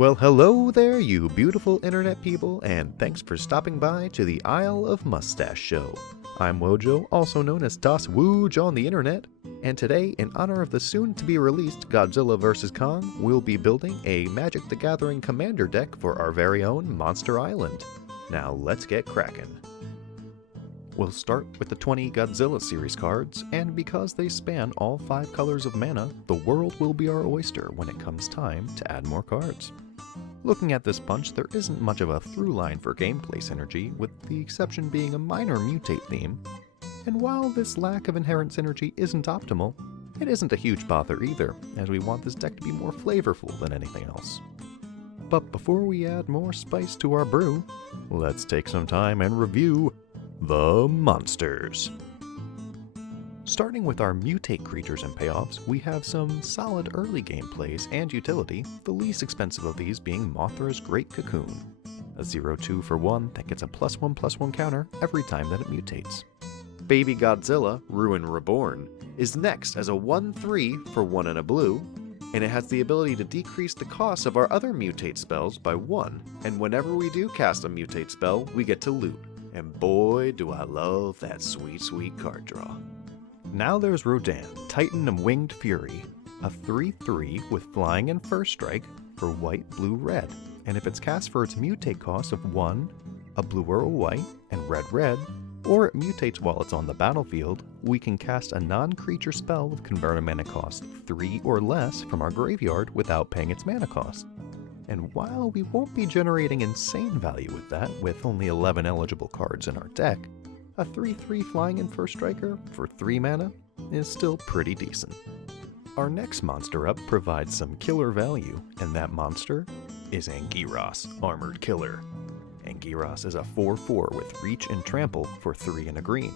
Well, hello there, you beautiful internet people, and thanks for stopping by to the Isle of Mustache Show. I'm Wojo, also known as Das Wooj on the internet, and today, in honor of the soon-to-be-released Godzilla vs. Kong, we'll be building a Magic the Gathering Commander deck for our very own Monster Island. Now let's get cracking. We'll start with the 20 Godzilla series cards, and because they span all 5 colors of mana, the world will be our oyster when it comes time to add more cards. Looking at this bunch, there isn't much of a through line for gameplay synergy, with the exception being a minor mutate theme. And while this lack of inherent synergy isn't optimal, it isn't a huge bother either, as we want this deck to be more flavorful than anything else. But before we add more spice to our brew, let's take some time and review the monsters. Starting with our mutate creatures and payoffs, we have some solid early game plays and utility, the least expensive of these being Mothra's Great Cocoon, a 0/2 for 1 that gets a +1/+1 counter every time that it mutates. Baby Godzilla, Ruin Reborn, is next as a 1/3 for 1 and a blue, and it has the ability to decrease the cost of our other mutate spells by 1, and whenever we do cast a mutate spell, we get to loot. And boy, do I love that sweet, sweet card draw. Now there's Rodan, Titan of Winged Fury, a 3/3 with flying and first strike for white, blue, red, and if it's cast for its mutate cost of 1, a blue or a white, and red, red, or it mutates while it's on the battlefield, we can cast a non-creature spell with converted mana cost 3 or less from our graveyard without paying its mana cost. And while we won't be generating insane value with that, with only 11 eligible cards in our deck, a 3/3 flying and first striker for 3 mana is still pretty decent. Our next monster up provides some killer value, and that monster is Anguirus, Armored Killer. Anguirus is a 4/4 with reach and trample for 3 and a green.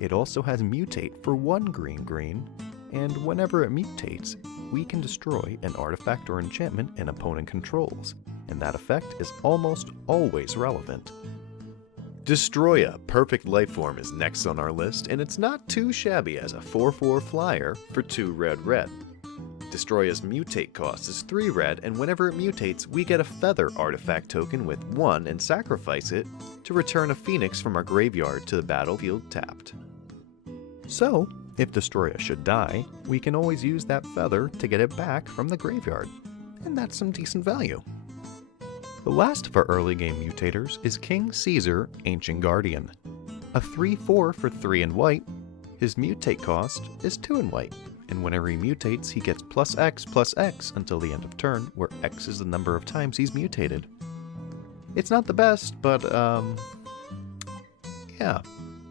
It also has mutate for 1 green, and whenever it mutates, we can destroy an artifact or enchantment an opponent controls, and that effect is almost always relevant. Destroya, Perfect Lifeform, is next on our list, and it's not too shabby as a 4/4 flyer for 2 red. Destroya's mutate cost is 3 red, and whenever it mutates, we get a feather artifact token with 1 and sacrifice it to return a phoenix from our graveyard to the battlefield tapped. So, if Destroya should die, we can always use that feather to get it back from the graveyard, and that's some decent value. The last of our early game mutators is King Caesar, Ancient Guardian. A 3/4 for 3 and white, his mutate cost is 2 and white, and whenever he mutates, he gets +X until the end of turn, where X is the number of times he's mutated. It's not the best, but yeah,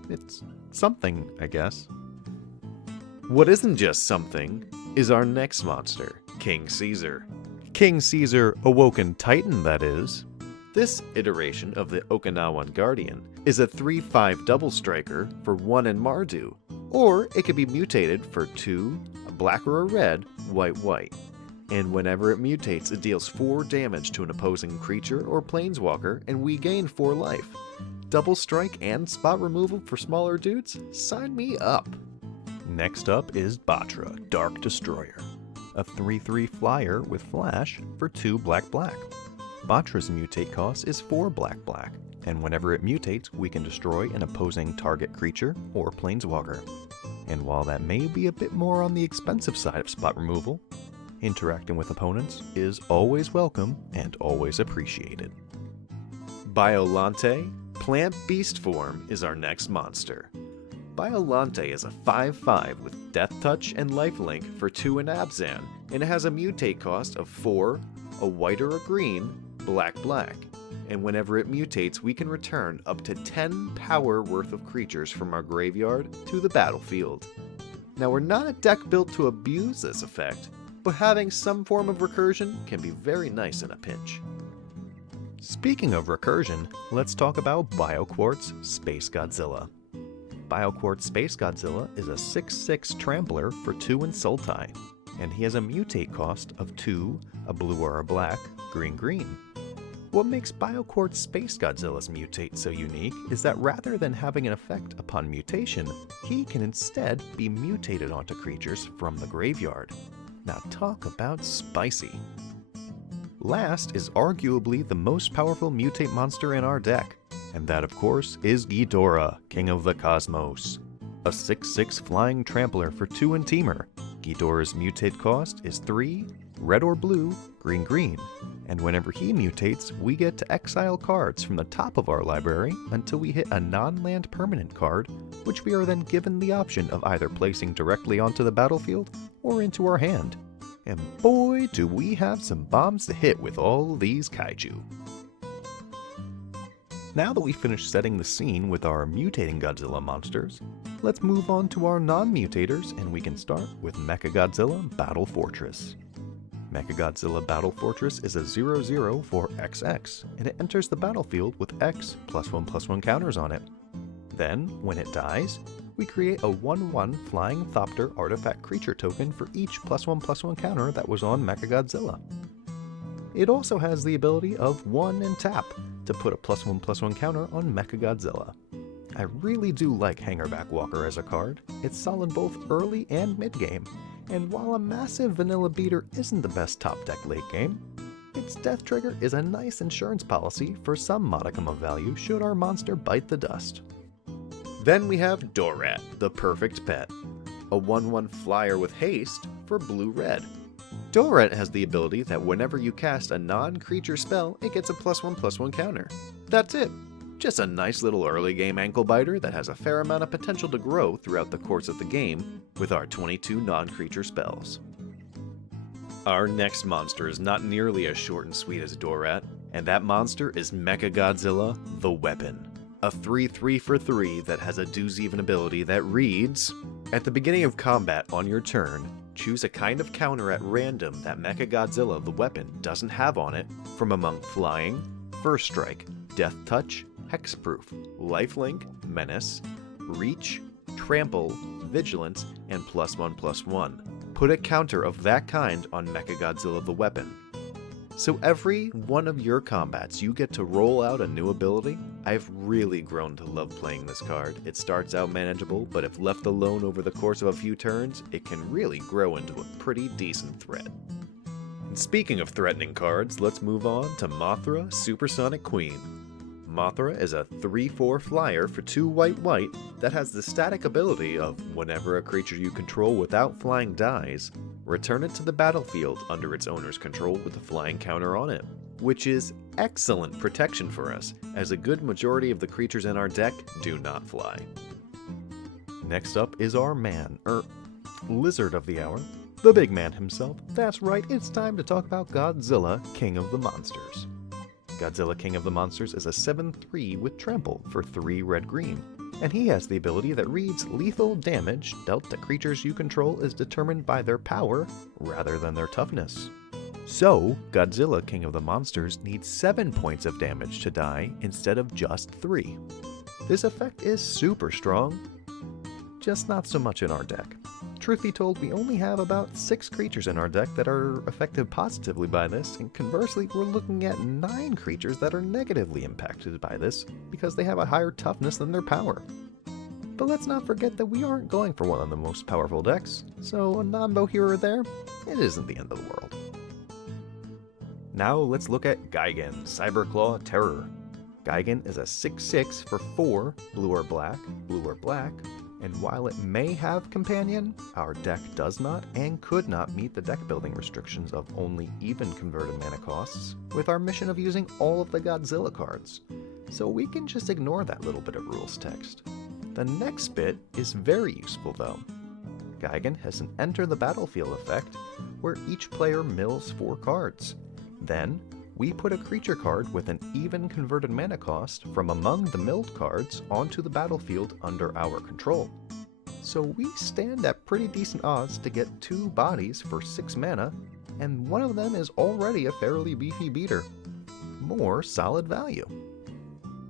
it's something, I guess. What isn't just something is our next monster, King Caesar. King Caesar, Awoken Titan, that is. This iteration of the Okinawan Guardian is a 3/5 double striker for 1 and Mardu, or it could be mutated for 2, a black or a red, white. And whenever it mutates, it deals 4 damage to an opposing creature or planeswalker, and we gain 4 life. Double strike and spot removal for smaller dudes? Sign me up! Next up is Batra, Dark Destroyer, a 3/3 flyer with flash for 2 black. Batra's mutate cost is 4 black, and whenever it mutates, we can destroy an opposing target creature or planeswalker. And while that may be a bit more on the expensive side of spot removal, interacting with opponents is always welcome and always appreciated. Biolante, Plant Beast Form, is our next monster. Biolante is a 5/5 with Death Touch and Lifelink for 2 and Abzan, and it has a mutate cost of 4, a white or a green, black. And whenever it mutates, we can return up to 10 power worth of creatures from our graveyard to the battlefield. Now, we're not a deck built to abuse this effect, but having some form of recursion can be very nice in a pinch. Speaking of recursion, let's talk about BioQuartz Space Godzilla. BioQuartz Space Godzilla is a 6/6 trampler for 2 and Sultai, and he has a mutate cost of 2, a blue or a black, green. What makes BioQuartz Space Godzilla's mutate so unique is that rather than having an effect upon mutation, he can instead be mutated onto creatures from the graveyard. Now talk about spicy. Last is arguably the most powerful mutate monster in our deck, and that of course is Ghidorah, King of the Cosmos. A 6/6 flying trampler for 2 and Temur. Ghidorah's mutate cost is 3, red or blue, green green, and whenever he mutates, we get to exile cards from the top of our library until we hit a non-land permanent card, which we are then given the option of either placing directly onto the battlefield or into our hand. And boy, do we have some bombs to hit with all these kaiju. Now that we finished setting the scene with our mutating Godzilla monsters, let's move on to our non-mutators, and we can start with Mechagodzilla Battle Fortress. Mechagodzilla Battle Fortress is a 0/0 for XX, and it enters the battlefield with X +1/+1 counters on it. Then, when it dies, we create a 1/1 Flying Thopter artifact creature token for each +1/+1 counter that was on Mechagodzilla. It also has the ability of 1 and tap to put a +1/+1 counter on Mechagodzilla. I really do like Hangerback Walker as a card. It's solid both early and mid-game, and while a massive vanilla beater isn't the best top deck late game, its death trigger is a nice insurance policy for some modicum of value should our monster bite the dust. Then we have Dorat, the perfect pet, a 1/1 flyer with haste for blue-red. Dorat has the ability that whenever you cast a non-creature spell, it gets a +1/+1 counter. That's it. Just a nice little early game ankle biter that has a fair amount of potential to grow throughout the course of the game with our 22 non-creature spells. Our next monster is not nearly as short and sweet as Dorat, and that monster is Mechagodzilla the Weapon. A 3/3 for 3 that has a doozy of an ability that reads, at the beginning of combat on your turn, choose a kind of counter at random that Mechagodzilla the Weapon doesn't have on it from among Flying, First Strike, Death Touch, Hexproof, Lifelink, Menace, Reach, Trample, Vigilance, and +1/+1. Put a counter of that kind on Mechagodzilla the Weapon. So every one of your combats you get to roll out a new ability. I've really grown to love playing this card. It starts out manageable, but if left alone over the course of a few turns, it can really grow into a pretty decent threat. And speaking of threatening cards, let's move on to Mothra Supersonic Queen. Mothra is a 3/4 flyer for 2 white that has the static ability of whenever a creature you control without flying dies, return it to the battlefield under its owner's control with a flying counter on it, which is excellent protection for us, as a good majority of the creatures in our deck do not fly. Next up is our Lizard of the Hour, the big man himself. That's right, it's time to talk about Godzilla, King of the Monsters. Godzilla King of the Monsters is a 7/3 with Trample for 3 red-green, and he has the ability that reads lethal damage dealt to creatures you control is determined by their power rather than their toughness. So, Godzilla King of the Monsters needs 7 points of damage to die instead of just 3. This effect is super strong, just not so much in our deck. Truth be told, we only have about 6 creatures in our deck that are affected positively by this, and conversely, we're looking at 9 creatures that are negatively impacted by this because they have a higher toughness than their power. But let's not forget that we aren't going for one of the most powerful decks, so a Nambo here or there, it isn't the end of the world. Now let's look at Gigan, Cyberclaw Terror. Gigan is a 6/6 for 4 blue or black, and while it may have Companion, our deck does not and could not meet the deck building restrictions of only even converted mana costs with our mission of using all of the Godzilla cards, so we can just ignore that little bit of rules text. The next bit is very useful though. Gigan has an Enter the Battlefield effect where each player mills 4 cards. Then, we put a creature card with an even converted mana cost from among the milled cards onto the battlefield under our control. So we stand at pretty decent odds to get 2 bodies for 6 mana, and one of them is already a fairly beefy beater. More solid value.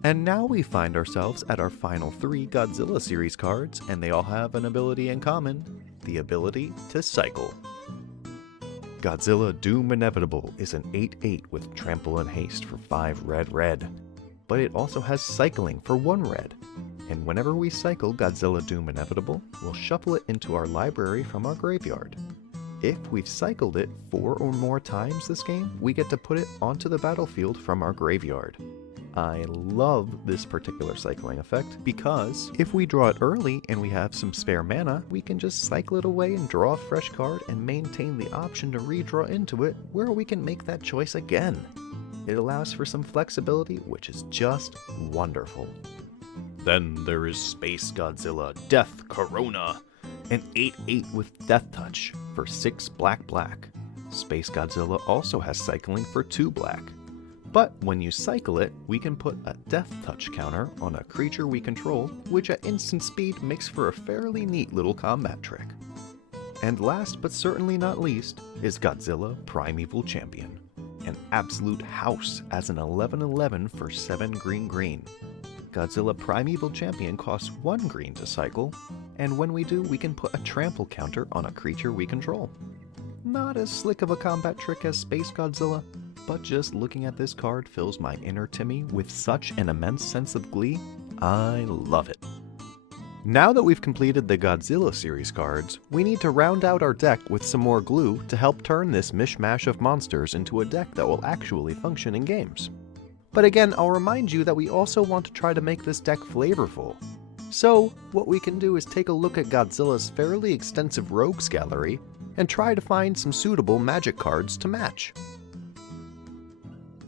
And now we find ourselves at our final 3 Godzilla series cards, and they all have an ability in common, the ability to cycle. Godzilla Doom Inevitable is an 8/8 with Trample and Haste for 5 red, but it also has Cycling for 1 red, and whenever we cycle Godzilla Doom Inevitable, we'll shuffle it into our library from our graveyard. If we've cycled it 4 or more times this game, we get to put it onto the battlefield from our graveyard. I love this particular cycling effect because if we draw it early and we have some spare mana, we can just cycle it away and draw a fresh card and maintain the option to redraw into it where we can make that choice again. It allows for some flexibility, which is just wonderful. Then there is Space Godzilla Death Corona, an 8/8 with Death Touch for 6 black. Space Godzilla also has cycling for 2 black. But when you cycle it, we can put a Death Touch counter on a creature we control, which at instant speed makes for a fairly neat little combat trick. And last but certainly not least is Godzilla Primeval Champion, an absolute house as an 11/11 for 7 green. Godzilla Primeval Champion costs 1 green to cycle, and when we do, we can put a trample counter on a creature we control. Not as slick of a combat trick as Space Godzilla, but just looking at this card fills my inner Timmy with such an immense sense of glee. I love it. Now that we've completed the Godzilla series cards, we need to round out our deck with some more glue to help turn this mishmash of monsters into a deck that will actually function in games. But again, I'll remind you that we also want to try to make this deck flavorful. So, what we can do is take a look at Godzilla's fairly extensive rogues gallery and try to find some suitable magic cards to match.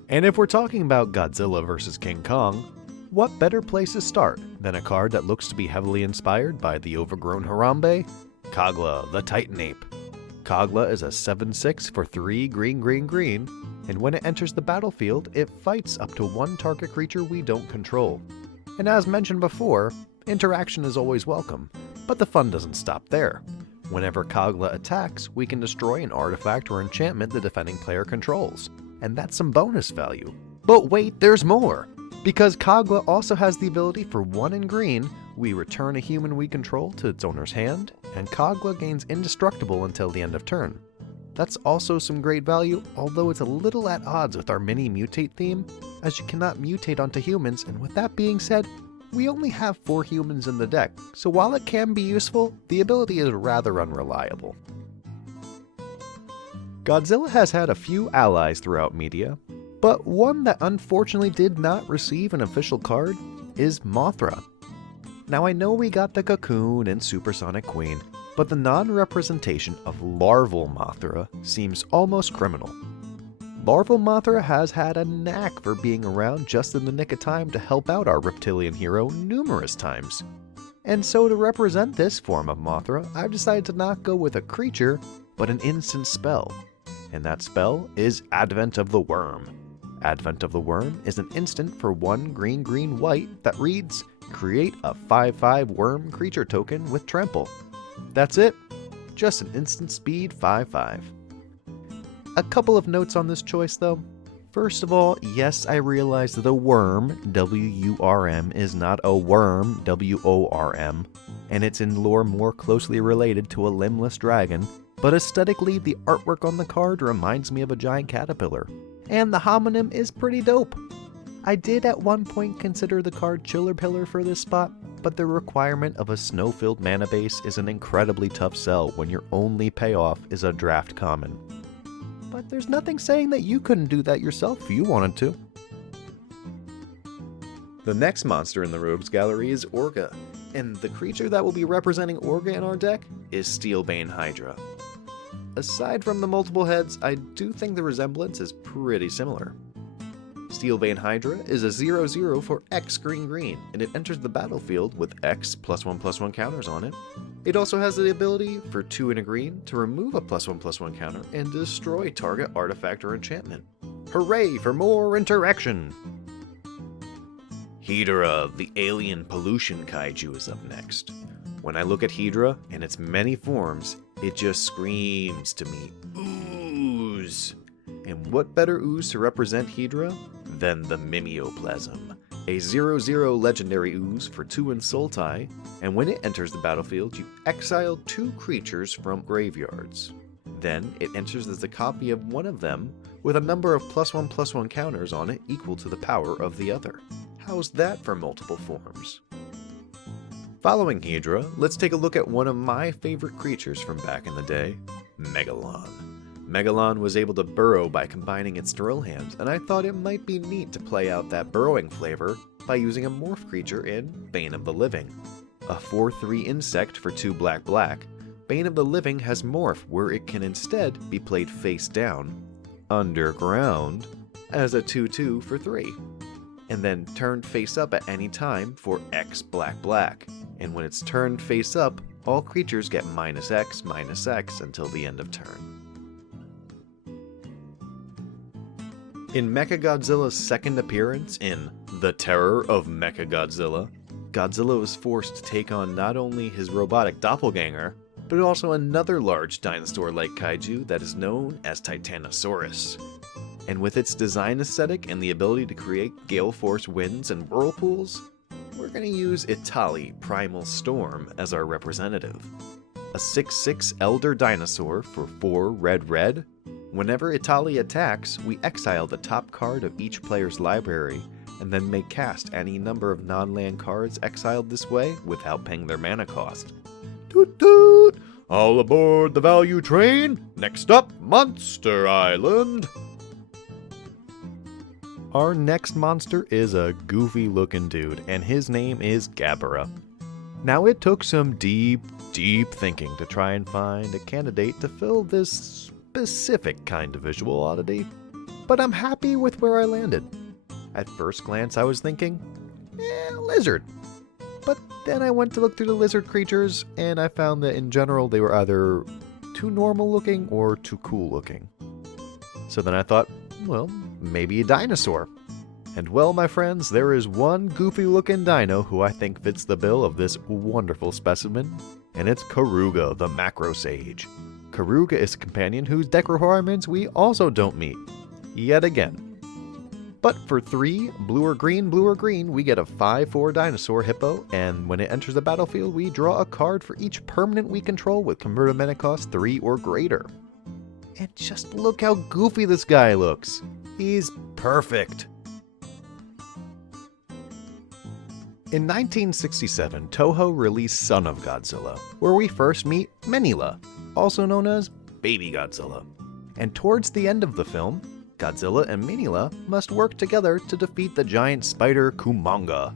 And if we're talking about Godzilla vs. King Kong, what better place to start than a card that looks to be heavily inspired by the overgrown Harambe? Kogla, the Titan Ape. Kogla is a 7/6 for 3 green, and when it enters the battlefield, it fights up to 1 target creature we don't control. And as mentioned before, interaction is always welcome, but the fun doesn't stop there. Whenever Kogla attacks, we can destroy an artifact or enchantment the defending player controls, and that's some bonus value. But wait, there's more! Because Kogla also has the ability for 1 in green, we return a human we control to its owner's hand, and Kogla gains indestructible until the end of turn. That's also some great value, although it's a little at odds with our mini mutate theme, as you cannot mutate onto humans, and with that being said, we only have 4 humans in the deck, so while it can be useful, the ability is rather unreliable. Godzilla has had a few allies throughout media, but one that unfortunately did not receive an official card is Mothra. Now I know we got the Cocoon and Supersonic Queen, but the non-representation of Larval Mothra seems almost criminal. Larval Mothra has had a knack for being around just in the nick of time to help out our reptilian hero numerous times. And so to represent this form of Mothra, I've decided to not go with a creature, but an instant spell. And that spell is Advent of the Worm. Advent of the Worm is an instant for 1 green white that reads, create a 5/5 worm creature token with trample. That's it, just an instant speed 5/5. A couple of notes on this choice though. First of all, yes, I realize that a worm, W-U-R-M, is not a worm, W-O-R-M, and it's in lore more closely related to a limbless dragon, but aesthetically the artwork on the card reminds me of a giant caterpillar, and the homonym is pretty dope. I did at one point consider the card Chiller Pillar for this spot, but the requirement of a snow-filled mana base is an incredibly tough sell when your only payoff is a draft common. But there's nothing saying that you couldn't do that yourself if you wanted to. The next monster in the Rogues Gallery is Orga, and the creature that will be representing Orga in our deck is Steelbane Hydra. Aside from the multiple heads, I do think the resemblance is pretty similar. Steelbane Hydra is a 0/0 for X green, and it enters the battlefield with X +1/+1 counters on it. It also has the ability for 2 and a green to remove a +1/+1 counter and destroy target artifact or enchantment. Hooray for more interaction! Hedorah, the alien pollution kaiju, is up next. When I look at Hedorah in its many forms, it just screams to me, ooze! And what better ooze to represent Hedorah than the Mimeoplasm, a 0/0 legendary ooze for 2 in Sultai, and when it enters the battlefield, you exile 2 creatures from graveyards. Then it enters as a copy of one of them with a number of +1/+1 counters on it equal to the power of the other. How's that for multiple forms? Following Hedorah, let's take a look at one of my favorite creatures from back in the day, Megalon. Megalon was able to burrow by combining its drill hands, and I thought it might be neat to play out that burrowing flavor by using a morph creature in Bane of the Living. A 4/3 insect for 2 black, Bane of the Living has morph where it can instead be played face down, underground, as a 2/2 for 3, and then turned face up at any time for X black, and when it's turned face up, all creatures get -X until the end of turn. In Mechagodzilla's second appearance in The Terror of Mechagodzilla, Godzilla was forced to take on not only his robotic doppelganger, but also another large dinosaur-like kaiju that is known as Titanosaurus. And with its design aesthetic and the ability to create gale force winds and whirlpools, we're going to use Itali Primal Storm as our representative. A 6/6 Elder Dinosaur for 4 red. Whenever Itali attacks, we exile the top card of each player's library, and then may cast any number of non-land cards exiled this way without paying their mana cost. Toot toot! All aboard the value train! Next up, Monster Island! Our next monster is a goofy looking dude, and his name is Gabara. Now it took some deep thinking to try and find a candidate to fill this specific kind of visual oddity, but I'm happy with where I landed. At first glance I was thinking, lizard. But then I went to look through the lizard creatures, and I found that in general they were either too normal looking or too cool looking. So then I thought, well, maybe a dinosaur. And well, my friends, there is one goofy looking dino who I think fits the bill of this wonderful specimen, and it's Karuga the Macro Sage. Karuga is a companion whose deck requirements we also don't meet, yet again. But for 3 blue or green, we get a 5/4 dinosaur hippo, and when it enters the battlefield, we draw a card for each permanent we control with converted mana cost 3 or greater. And just look how goofy this guy looks. He's perfect. In 1967, Toho released Son of Godzilla, where we first meet Minilla, also known as Baby Godzilla. And towards the end of the film, Godzilla and Minilla must work together to defeat the giant spider Kumonga.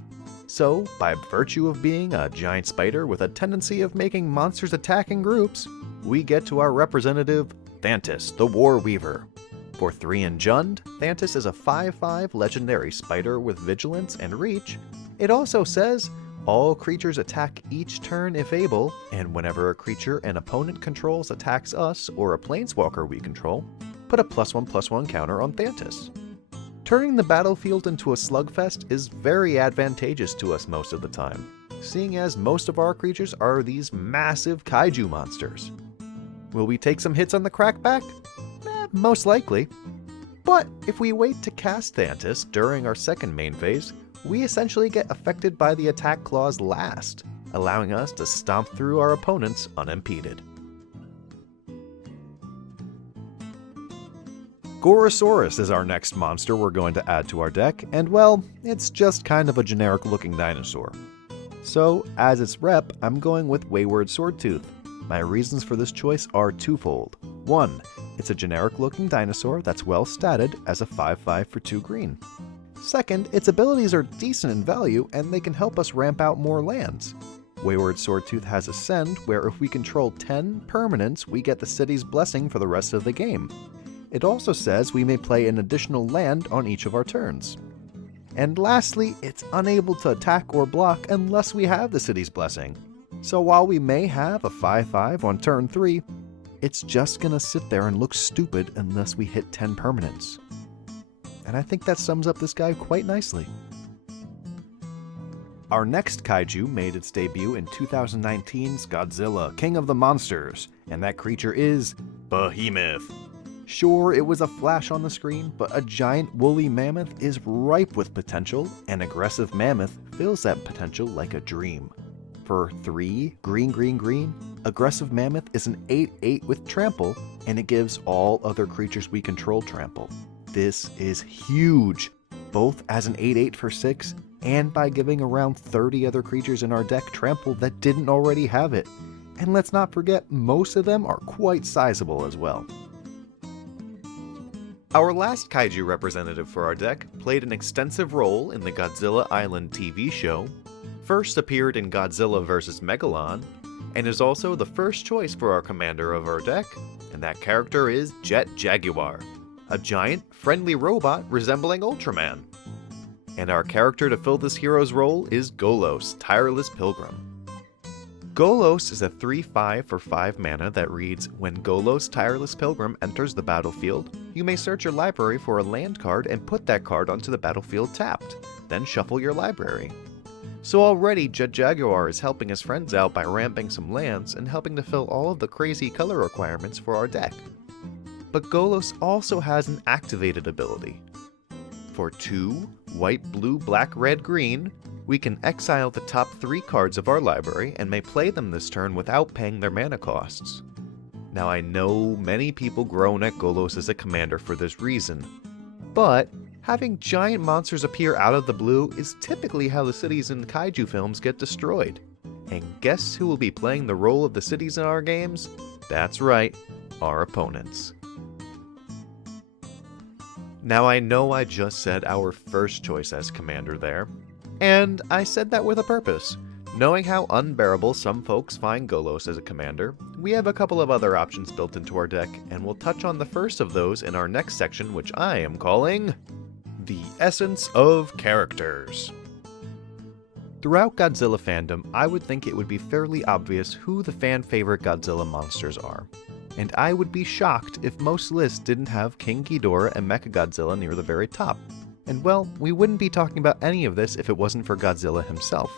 So, by virtue of being a giant spider with a tendency of making monsters attack in groups, we get to our representative, Thantis, the War Weaver. For 3 and Jund, Thantis is a 5/5 legendary spider with vigilance and reach. It also says, all creatures attack each turn if able, and whenever a creature an opponent controls attacks us or a planeswalker we control, put a +1/+1 counter on Thantis. Turning the battlefield into a slugfest is very advantageous to us most of the time, seeing as most of our creatures are these massive kaiju monsters. Will we take some hits on the crackback? Most likely. But if we wait to cast Thantis during our second main phase, we essentially get affected by the attack clause last, allowing us to stomp through our opponents unimpeded. Gorosaurus is our next monster we're going to add to our deck, and well, it's just kind of a generic looking dinosaur. So, as its rep, I'm going with Wayward Swordtooth. My reasons for this choice are twofold. 1, it's a generic looking dinosaur that's well statted as a 5/5 for 2 green. Second, its abilities are decent in value and they can help us ramp out more lands. Wayward Swordtooth has Ascend, where if we control 10 permanents, we get the city's blessing for the rest of the game. It also says we may play an additional land on each of our turns. And lastly, it's unable to attack or block unless we have the city's blessing. So while we may have a 5/5 on turn 3, it's just gonna sit there and look stupid unless we hit 10 permanents. And I think that sums up this guy quite nicely. Our next kaiju made its debut in 2019's Godzilla, King of the Monsters, and that creature is Behemoth. Sure, it was a flash on the screen, but a giant woolly mammoth is ripe with potential, and aggressive mammoth fills that potential like a dream. For 3 green, aggressive mammoth is an 8/8 with trample, and it gives all other creatures we control trample. This is huge, both as an 8/8 for 6, and by giving around 30 other creatures in our deck trample that didn't already have it. And let's not forget, most of them are quite sizable as well. Our last kaiju representative for our deck played an extensive role in the Godzilla Island TV show, first appeared in Godzilla vs. Megalon, and is also the first choice for our commander of our deck, and that character is Jet Jaguar, a giant, friendly robot resembling Ultraman. And our character to fill this hero's role is Golos, Tireless Pilgrim. Golos is a 3/5 for 5 mana that reads, when Golos Tireless Pilgrim enters the battlefield, you may search your library for a land card and put that card onto the battlefield tapped, then shuffle your library. So already Jet Jaguar is helping his friends out by ramping some lands and helping to fill all of the crazy color requirements for our deck. But Golos also has an activated ability. For 2 white, blue, black, red, green, we can exile the top 3 cards of our library and may play them this turn without paying their mana costs. Now I know many people groan at Golos as a commander for this reason, but having giant monsters appear out of the blue is typically how the cities in kaiju films get destroyed. And guess who will be playing the role of the cities in our games? That's right, our opponents. Now I know I just said our first choice as commander there, and I said that with a purpose. Knowing how unbearable some folks find Golos as a commander, we have a couple of other options built into our deck, and we'll touch on the first of those in our next section, which I am calling The Essence of Characters. Throughout Godzilla fandom, I would think it would be fairly obvious who the fan-favorite Godzilla monsters are. And I would be shocked if most lists didn't have King Ghidorah and Mechagodzilla near the very top. And well, we wouldn't be talking about any of this if it wasn't for Godzilla himself.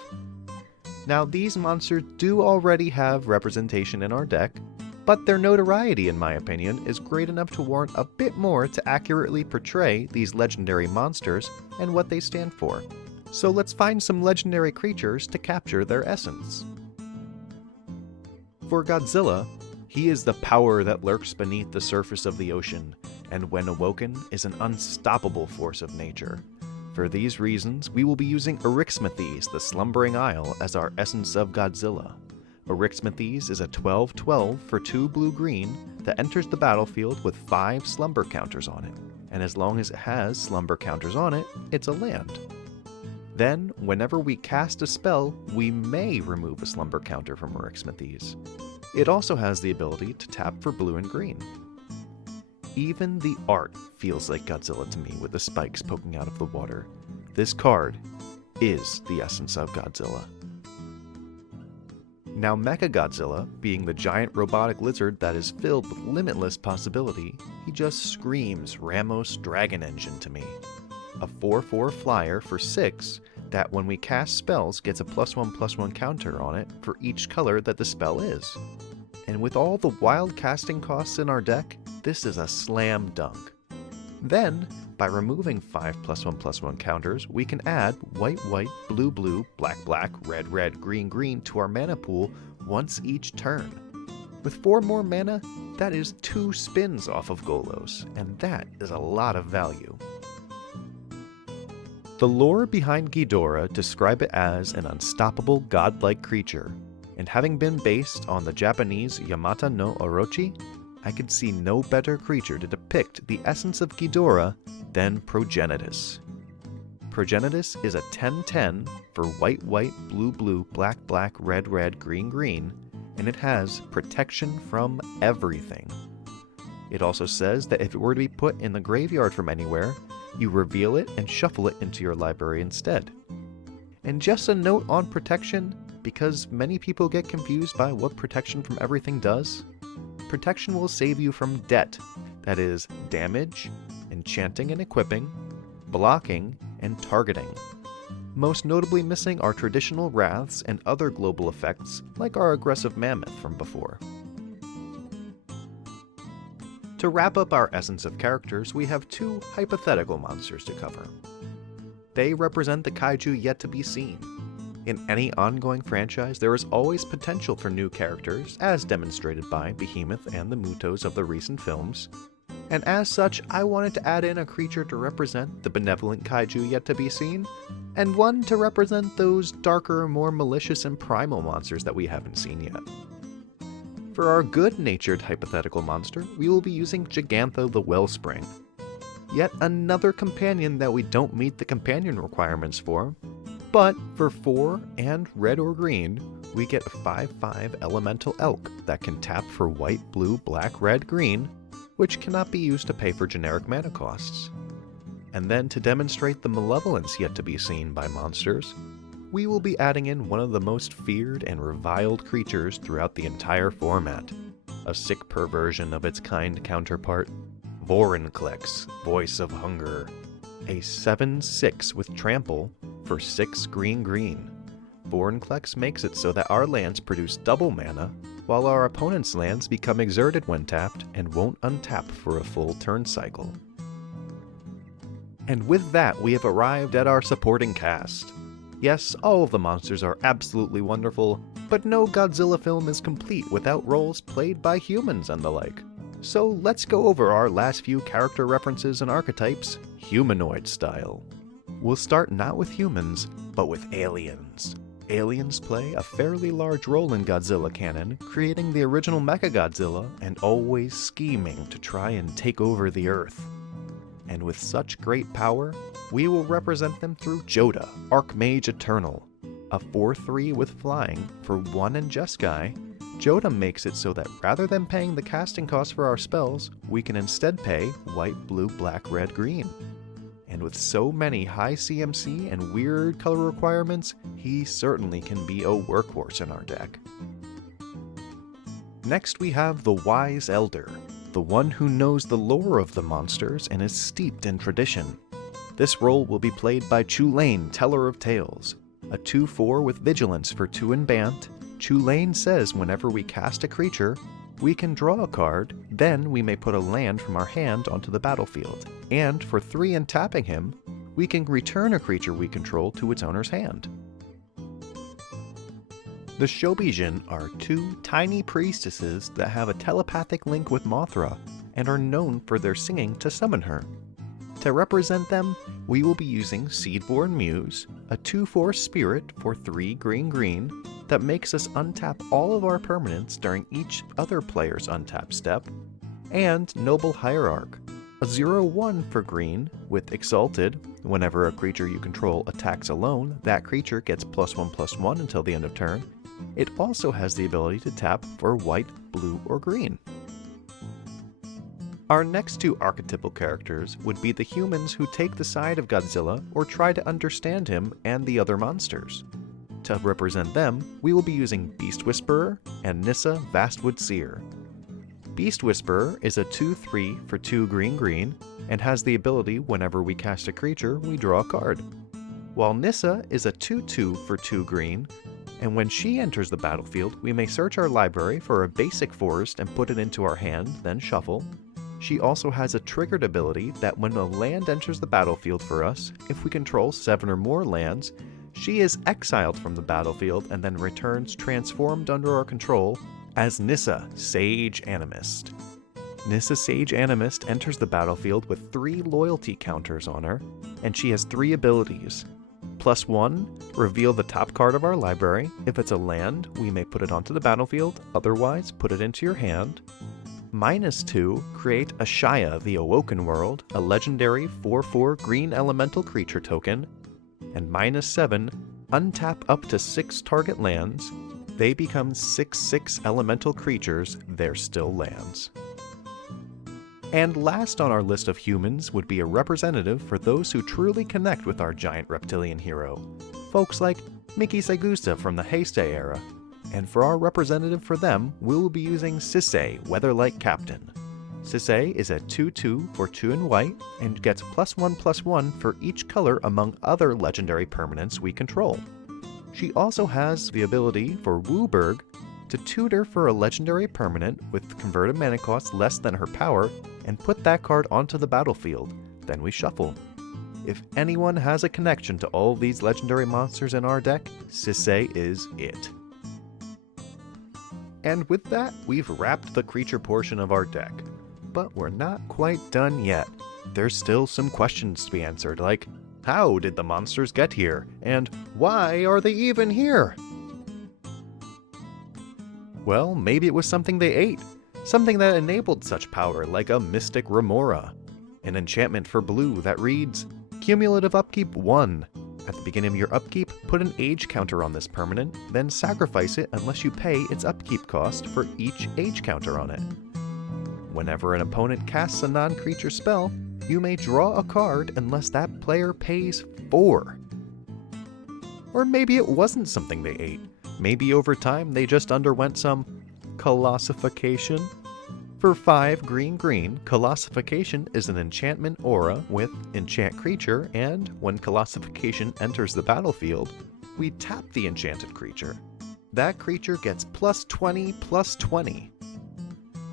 Now, these monsters do already have representation in our deck, but their notoriety, in my opinion, is great enough to warrant a bit more to accurately portray these legendary monsters and what they stand for. So let's find some legendary creatures to capture their essence. For Godzilla, he is the power that lurks beneath the surface of the ocean, and when awoken is an unstoppable force of nature. For these reasons, we will be using Eryximethys, the Slumbering Isle, as our essence of Godzilla. Eryximethys is a 12/12 for 2 blue-green that enters the battlefield with 5 slumber counters on it, and as long as it has slumber counters on it, it's a land. Then, whenever we cast a spell, we may remove a slumber counter from Eryximethys. It also has the ability to tap for blue and green. Even the art feels like Godzilla to me with the spikes poking out of the water. This card is the essence of Godzilla. Now Mechagodzilla, being the giant robotic lizard that is filled with limitless possibility, he just screams Ramos Dragon Engine to me. A 4/4 flyer for 6 that when we cast spells gets a +1/+1 counter on it for each color that the spell is. And with all the wild casting costs in our deck, this is a slam dunk. Then, by removing 5 +1/+1 counters, we can add white, white, blue, blue, black, black, red, red, green, green to our mana pool once each turn. With 4 more mana, that is 2 spins off of Golos, and that is a lot of value. The lore behind Ghidorah describe it as an unstoppable godlike creature, and having been based on the Japanese Yamata no Orochi, I could see no better creature to depict the essence of Ghidorah than Progenitus. Progenitus is a 10/10 for white, white, blue, blue, black, black, red, red, green, green, and it has protection from everything. It also says that if it were to be put in the graveyard from anywhere, you reveal it and shuffle it into your library instead. And just a note on protection, because many people get confused by what protection from everything does. Protection will save you from debt, that is, damage, enchanting and equipping, blocking, and targeting. Most notably missing are traditional wraths and other global effects like our aggressive mammoth from before. To wrap up our essence of characters, we have 2 hypothetical monsters to cover. They represent the kaiju yet to be seen. In any ongoing franchise, there is always potential for new characters, as demonstrated by Behemoth and the Mutos of the recent films. And as such, I wanted to add in a creature to represent the benevolent kaiju yet to be seen, and one to represent those darker, more malicious and primal monsters that we haven't seen yet. For our good-natured hypothetical monster, we will be using Gigantha the Wellspring. Yet another companion that we don't meet the companion requirements for, but for 4 and red or green, we get a 5/5 elemental elk that can tap for white, blue, black, red, green, which cannot be used to pay for generic mana costs. And then to demonstrate the malevolence yet to be seen by monsters, we will be adding in one of the most feared and reviled creatures throughout the entire format, a sick perversion of its kind counterpart, Vorinclex, Voice of Hunger, a 7/6 with trample for 6 green. Vorinclex makes it so that our lands produce double mana, while our opponent's lands become exerted when tapped and won't untap for a full turn cycle. And with that, we have arrived at our supporting cast. Yes, all of the monsters are absolutely wonderful, but no Godzilla film is complete without roles played by humans and the like. So let's go over our last few character references and archetypes, humanoid style. We'll start not with humans, but with aliens. Aliens play a fairly large role in Godzilla canon, creating the original Mechagodzilla and always scheming to try and take over the Earth. And with such great power, we will represent them through Jodah, Archmage Eternal. A 4/3 with flying for 1 and Jeskai, Jodah makes it so that rather than paying the casting cost for our spells, we can instead pay white, blue, black, red, green. And with so many high CMC and weird color requirements, he certainly can be a workhorse in our deck. Next we have the Wise Elder, the one who knows the lore of the monsters and is steeped in tradition. This role will be played by Chulane, Teller of Tales, a 2/4 with Vigilance for 2 and Bant. Chulane says whenever we cast a creature, we can draw a card, then we may put a land from our hand onto the battlefield, and for 3 and tapping him, we can return a creature we control to its owner's hand. The Shobijin are 2 tiny priestesses that have a telepathic link with Mothra, and are known for their singing to summon her. To represent them, we will be using Seedborn Muse, a 2/4 spirit for 3 green, that makes us untap all of our permanents during each other player's untap step, and Noble Hierarch, a 0/1 for green with Exalted. Whenever a creature you control attacks alone, that creature gets +1/+1 until the end of turn. It also has the ability to tap for white, blue, or green. Our next 2 archetypal characters would be the humans who take the side of Godzilla or try to understand him and the other monsters. To represent them, we will be using Beast Whisperer and Nissa Vastwood Seer. Beast Whisperer is a 2/3 for 2 green and has the ability whenever we cast a creature, we draw a card. While Nissa is a 2/2 for 2 green, and when she enters the battlefield, we may search our library for a basic forest and put it into our hand, then shuffle. She also has a triggered ability that when a land enters the battlefield for us, if we control 7 or more lands, she is exiled from the battlefield and then returns transformed under our control as Nissa, Sage Animist. Nissa Sage Animist enters the battlefield with 3 loyalty counters on her, and she has 3 abilities. +1, reveal the top card of our library. If it's a land, we may put it onto the battlefield, otherwise put it into your hand. -2, create Ashaya the Awoken World, a legendary 4/4 green elemental creature token. And -7, untap up to 6 target lands. They become 6/6 elemental creatures, they're still lands. And last on our list of humans would be a representative for those who truly connect with our giant reptilian hero. Folks like Miki Saigusa from the Heisei era. And for our representative for them, we will be using Sisei, Weatherlight Captain. Sisei is a 2/2 for 2 and white, and gets +1/+1 for each color among other legendary permanents we control. She also has the ability for Wooburg to tutor for a legendary permanent with converted mana cost less than her power, and put that card onto the battlefield, then we shuffle. If anyone has a connection to all of these legendary monsters in our deck, Sisei is it. And with that, we've wrapped the creature portion of our deck. But we're not quite done yet. There's still some questions to be answered, like, how did the monsters get here? And why are they even here? Well, maybe it was something they ate. Something that enabled such power, like a Mystic Remora. An enchantment for blue that reads, Cumulative Upkeep 1. At the beginning of your upkeep, put an age counter on this permanent, then sacrifice it unless you pay its upkeep cost for each age counter on it. Whenever an opponent casts a non-creature spell, you may draw a card unless that player pays 4. Or maybe it wasn't something they ate. Maybe over time they just underwent some colossification. For 5 green, Colossification is an enchantment aura with Enchant Creature, and when Colossification enters the battlefield, we tap the enchanted creature. That creature gets +20/+20.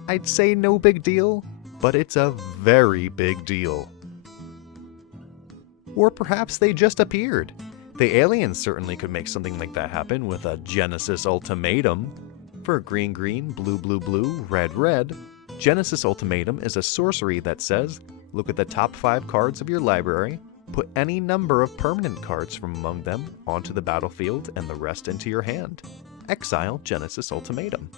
I'd say no big deal, but it's a very big deal. Or perhaps they just appeared. The aliens certainly could make something like that happen with a Genesis Ultimatum. For green, blue, red, Genesis Ultimatum is a sorcery that says, look at the top 5 cards of your library, put any number of permanent cards from among them onto the battlefield and the rest into your hand. Exile Genesis Ultimatum.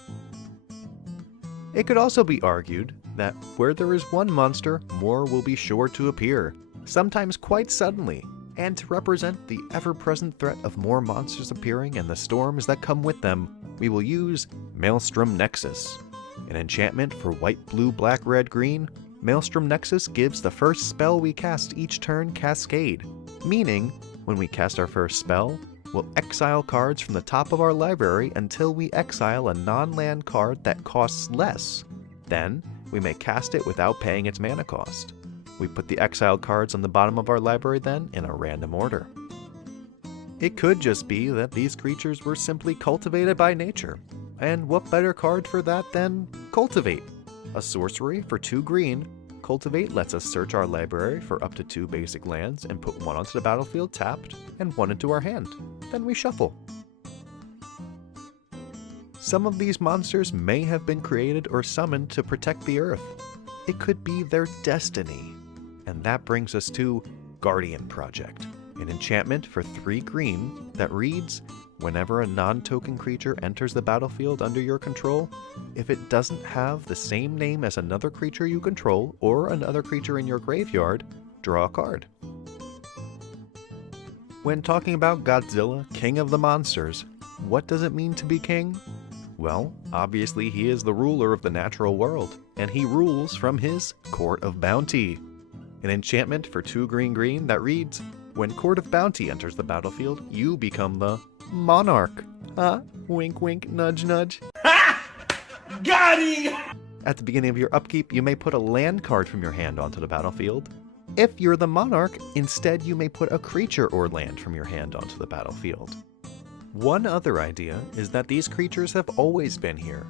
It could also be argued that where there is one monster, more will be sure to appear, sometimes quite suddenly, and to represent the ever-present threat of more monsters appearing and the storms that come with them, we will use Maelstrom Nexus. An enchantment for white, blue, black, red, green, Maelstrom Nexus gives the first spell we cast each turn Cascade, meaning when we cast our first spell, we'll exile cards from the top of our library until we exile a non-land card that costs less. Then, we may cast it without paying its mana cost. We put the exiled cards on the bottom of our library then in a random order. It could just be that these creatures were simply cultivated by nature. And what better card for that than Cultivate? A sorcery for 2 green, Cultivate lets us search our library for up to 2 basic lands and put 1 onto the battlefield tapped and 1 into our hand. Then we shuffle. Some of these monsters may have been created or summoned to protect the Earth. It could be their destiny. And that brings us to Guardian Project, an enchantment for 3 green that reads, whenever a non-token creature enters the battlefield under your control, if it doesn't have the same name as another creature you control or another creature in your graveyard, draw a card. When talking about Godzilla, King of the Monsters, what does it mean to be king? Well, obviously he is the ruler of the natural world, and he rules from his Court of Bounty. An enchantment for 2 green that reads, when Court of Bounty enters the battlefield, you become the Monarch. Wink wink, nudge nudge. Ha! Got him! At the beginning of your upkeep, you may put a land card from your hand onto the battlefield. If you're the Monarch, instead you may put a creature or land from your hand onto the battlefield. One other idea is that these creatures have always been here,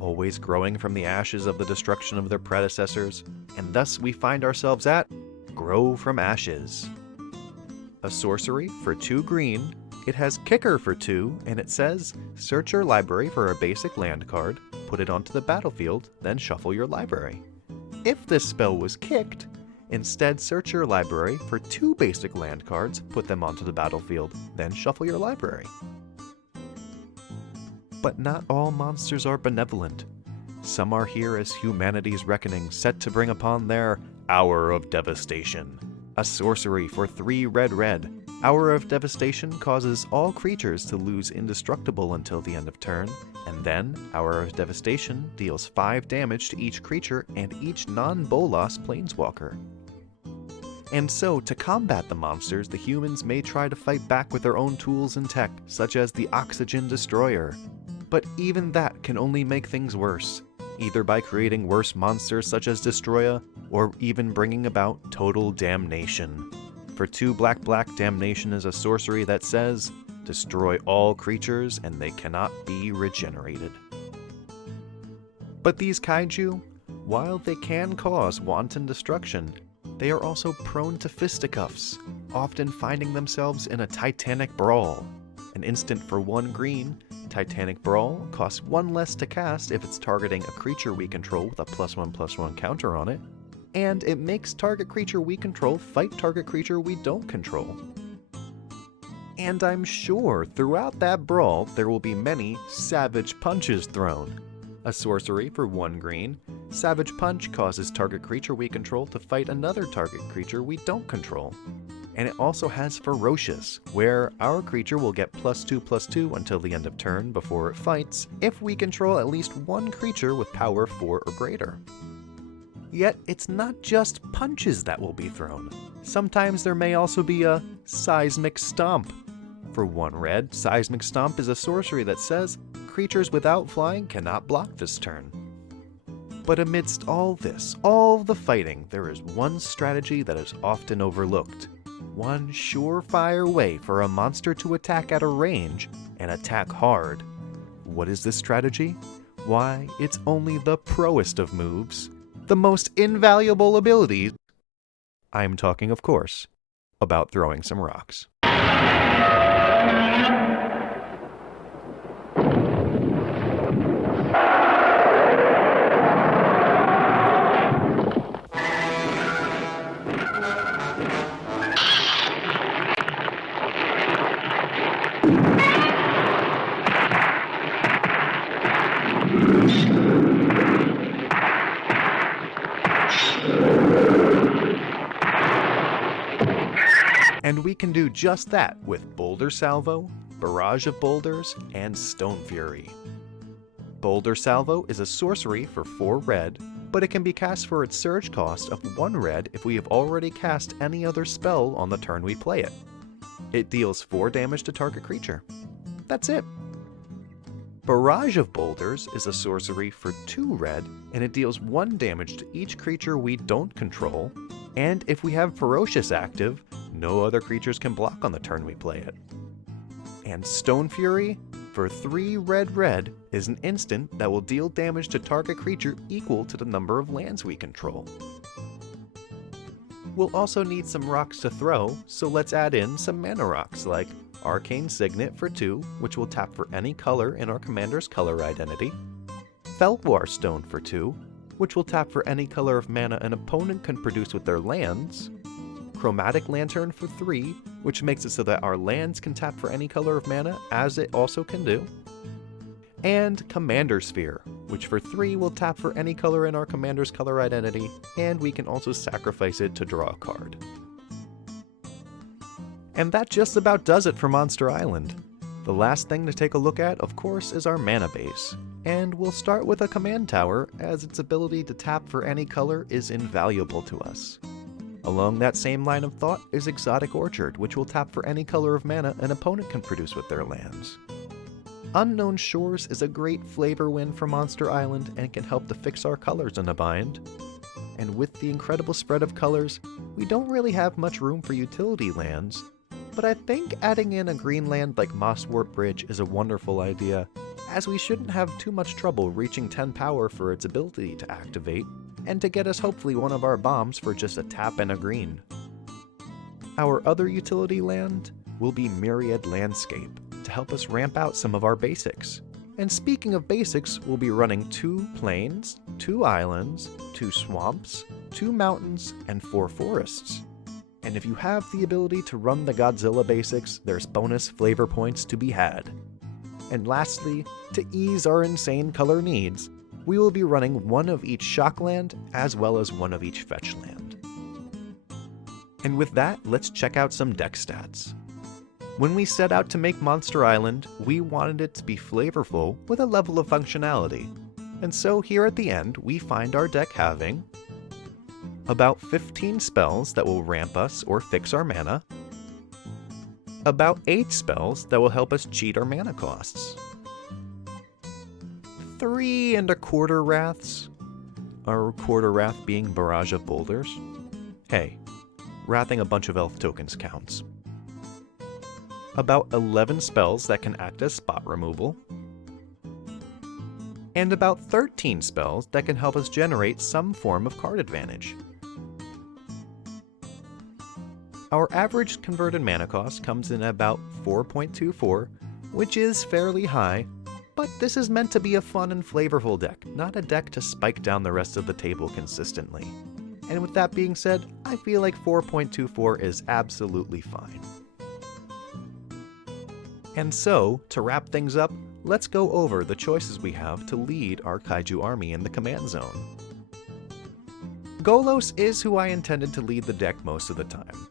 always growing from the ashes of the destruction of their predecessors, and thus we find ourselves at Grow from Ashes. A sorcery for 2 green, it has Kicker for 2, and it says, search your library for a basic land card, put it onto the battlefield, then shuffle your library. If this spell was kicked, instead search your library for 2 basic land cards, put them onto the battlefield, then shuffle your library. But not all monsters are benevolent. Some are here as humanity's reckoning set to bring upon their Hour of Devastation. A sorcery for 3 red. Hour of Devastation causes all creatures to lose indestructible until the end of turn, and then Hour of Devastation deals 5 damage to each creature and each non-Bolas planeswalker. And so, to combat the monsters, the humans may try to fight back with their own tools and tech, such as the Oxygen Destroyer. But even that can only make things worse, either by creating worse monsters such as Destroya, or even bringing about total damnation. For 2 black, Damnation is a sorcery that says, destroy all creatures and they cannot be regenerated. But these kaiju, while they can cause wanton destruction, they are also prone to fisticuffs, often finding themselves in a Titanic Brawl. An instant for 1 green, Titanic Brawl costs 1 less to cast if it's targeting a creature we control with a +1/+1 counter on it, and it makes target creature we control fight target creature we don't control. And I'm sure throughout that brawl there will be many Savage Punches thrown. A sorcery for 1 green, Savage Punch causes target creature we control to fight another target creature we don't control. And it also has Ferocious, where our creature will get +2/+2 until the end of turn before it fights if we control at least 1 creature with power 4 or greater. Yet it's not just punches that will be thrown. Sometimes there may also be a Seismic Stomp. For 1 red, Seismic Stomp is a sorcery that says creatures without flying cannot block this turn. But amidst all this, all the fighting, there is one strategy that is often overlooked. One surefire way for a monster to attack at a range and attack hard. What is this strategy? Why, it's only the proest of moves, the most invaluable abilities. I'm talking, of course, about throwing some rocks. And we can do just that with Boulder Salvo, Barrage of Boulders, and Stone Fury. Boulder Salvo is a sorcery for 4 red, but it can be cast for its surge cost of 1 red if we have already cast any other spell on the turn we play it. It deals 4 damage to target creature. That's it. Barrage of Boulders is a sorcery for 2 red, and it deals 1 damage to each creature we don't control, and if we have Ferocious active, no other creatures can block on the turn we play it. And Stone Fury, for 3 red, is an instant that will deal damage to target creature equal to the number of lands we control. We'll also need some rocks to throw, so let's add in some mana rocks like Arcane Signet for 2, which will tap for any color in our commander's color identity, Felwar Stone for 2, which will tap for any color of mana an opponent can produce with their lands, Chromatic Lantern for 3, which makes it so that our lands can tap for any color of mana, as it also can do, and Commander Sphere, which for 3 will tap for any color in our commander's color identity, and we can also sacrifice it to draw a card. And that just about does it for Monster Island. The last thing to take a look at, of course, is our mana base. And we'll start with a command tower, as its ability to tap for any color is invaluable to us. Along that same line of thought is Exotic Orchard, which will tap for any color of mana an opponent can produce with their lands. Unknown Shores is a great flavor win for Monster Island and can help to fix our colors in a bind. And with the incredible spread of colors, we don't really have much room for utility lands, but I think adding in a green land like Mosswarp Bridge is a wonderful idea, as we shouldn't have too much trouble reaching 10 power for its ability to activate, and to get us hopefully one of our bombs for just a tap and a green. Our other utility land will be Myriad Landscape, to help us ramp out some of our basics. And speaking of basics, we'll be running 2 plains, 2 islands, 2 swamps, 2 mountains, and 4 forests. And if you have the ability to run the Godzilla basics, there's bonus flavor points to be had. And lastly, to ease our insane color needs, we will be running 1 of each Shockland as well as 1 of each Fetch Land. And with that, let's check out some deck stats. When we set out to make Monster Island, we wanted it to be flavorful with a level of functionality. And so here at the end, we find our deck having about 15 spells that will ramp us or fix our mana, about 8 spells that will help us cheat our mana costs, 3 1/4 Wraths, our quarter Wrath being Barrage of Boulders. Hey, wrathing a bunch of elf tokens counts. About 11 spells that can act as spot removal, and about 13 spells that can help us generate some form of card advantage. Our average converted mana cost comes in at about 4.24, which is fairly high, but this is meant to be a fun and flavorful deck, not a deck to spike down the rest of the table consistently. And with that being said, I feel like 4.24 is absolutely fine. And so, to wrap things up, let's go over the choices we have to lead our kaiju army in the command zone. Golos is who I intended to lead the deck most of the time.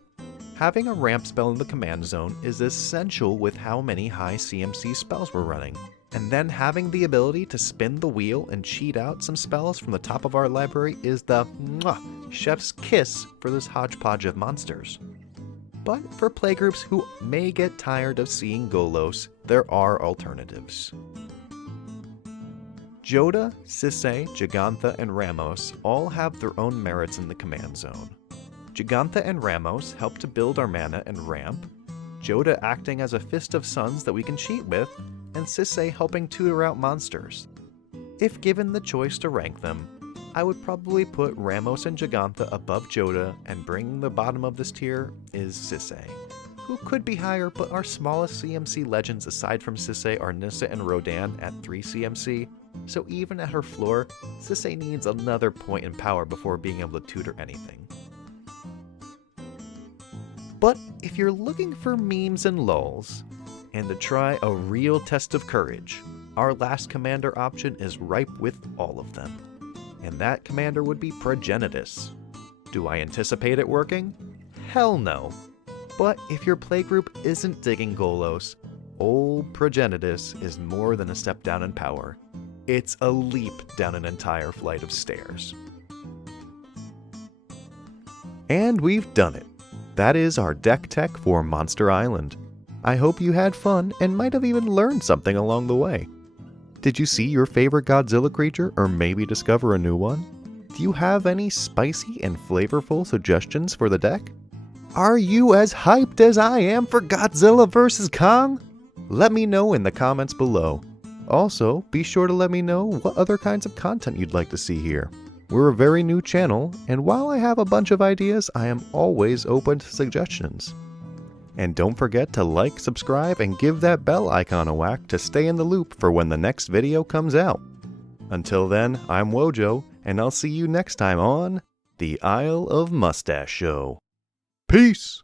Having a ramp spell in the command zone is essential with how many high CMC spells we're running, and then having the ability to spin the wheel and cheat out some spells from the top of our library is the chef's kiss for this hodgepodge of monsters. But for playgroups who may get tired of seeing Golos, there are alternatives. Jodah, Sisay, Jegantha, and Ramos all have their own merits in the command zone. Jegantha and Ramos help to build our mana and ramp, Jodah acting as a fist of suns that we can cheat with, and Sisay helping tutor out monsters. If given the choice to rank them, I would probably put Ramos and Jegantha above Jodah, and bringing the bottom of this tier is Sisay, who could be higher, but our smallest CMC legends aside from Sisay are Nissa and Rodan at 3 CMC, so even at her floor, Sisay needs another point in power before being able to tutor anything. But if you're looking for memes and lulz, and to try a real test of courage, our last commander option is ripe with all of them. And that commander would be Progenitus. Do I anticipate it working? Hell no. But if your playgroup isn't digging Golos, old Progenitus is more than a step down in power. It's a leap down an entire flight of stairs. And we've done it. That is our deck tech for Monster Island. I hope you had fun and might have even learned something along the way. Did you see your favorite Godzilla creature or maybe discover a new one? Do you have any spicy and flavorful suggestions for the deck? Are you as hyped as I am for Godzilla vs. Kong? Let me know in the comments below. Also, be sure to let me know what other kinds of content you'd like to see here. We're a very new channel, and while I have a bunch of ideas, I am always open to suggestions. And don't forget to like, subscribe, and give that bell icon a whack to stay in the loop for when the next video comes out. Until then, I'm Wojo, and I'll see you next time on The Isle of Mustache Show. Peace!